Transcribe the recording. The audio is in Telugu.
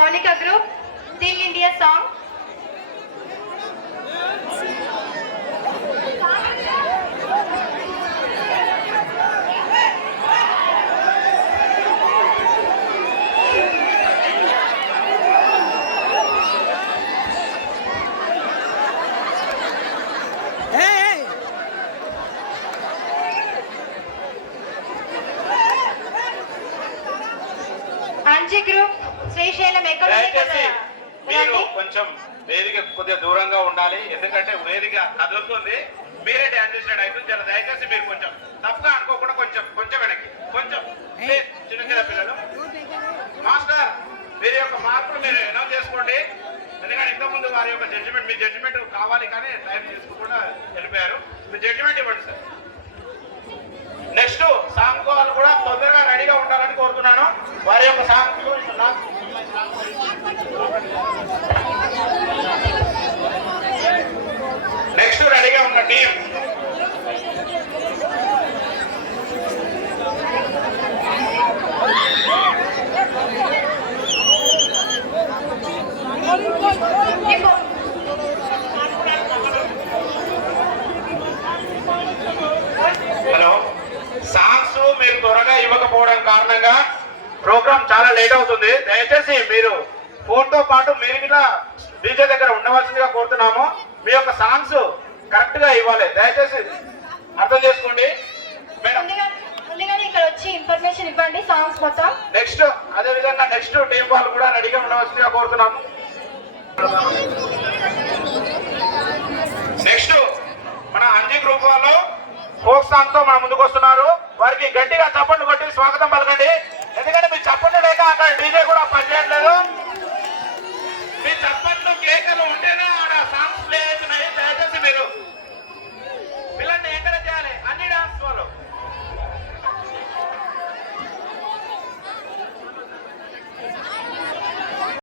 Monica Group, Team India song. Anji Group ఎక్కడ దయచేసి కదా. మీరు. కొంచెం వేదిక కొద్దిగా దూరంగా ఉండాలి. ఎందుకంటే వేదిక కదులుతుంది. మీరే డ్యాన్స్ చేసినట్టు అయితే జర దయచేసి మీరు కొంచెం తప్పుగా అనుకోకుండా కొంచెం కొంచెం వెనక్కి. కొంచెం చిన్న చిన్న పిల్లలు. మాస్టర్ మీరు యొక్క మార్పులు మీరు అనౌన్స్ చేసుకోండి. ఎందుకంటే ఇంతకుముందు వారి యొక్క జడ్జిమెంట్ మీ జడ్జిమెంట్ కావాలి కానీ టైం తీసుకోకుండా వెళ్ళిపోయారు. మీ జడ్జిమెంట్ ఇవ్వండి సార్ నెక్స్ట్ సాంగ్ వాళ్ళు కూడా తొందరగా రెడీగా ఉండాలని కోరుతున్నాను. వారి యొక్క సాంగ్ నెక్స్ట్ రెడీగా ఉన్న టీం హలో సాంగ్స్ మీరు త్వరగా ఇవ్వకపోవడం కారణంగా ప్రోగ్రామ్ చాలా లేట్ అవుతుంది. దయచేసి మీరు ఫోన్తో పాటు మీరు కూడా డీజే దగ్గర ఉండవలసిందిగా కోరుతున్నాము. మీ యొక్క సాంగ్స్ కరెక్ట్గా ఇవ్వాలి. దయచేసి అర్థం చేసుకోండి. ఇక్కడ వచ్చి ఇన్ఫర్మేషన్ ఇవ్వండి సాంగ్స్ మొత్తం. నెక్స్ట్ అదే విధంగా నెక్స్ట్ టీం వాళ్ళు కూడా రెడీగా ఉండవలసిందిగా కోరుతున్నాము. నెక్స్ట్ మన అంజీ గ్రూప్ వాళ్ళు ఫోక్ సాంగ్తో మన ముందుకు వస్తున్నారు. వారికి గట్టిగా చప్పట్లు కొట్టి స్వాగతం పలకండి ఎందుకంటే మీరు చప్పట్లు లేక అక్కడ డీజే కూడా పనిచేయట్లేదు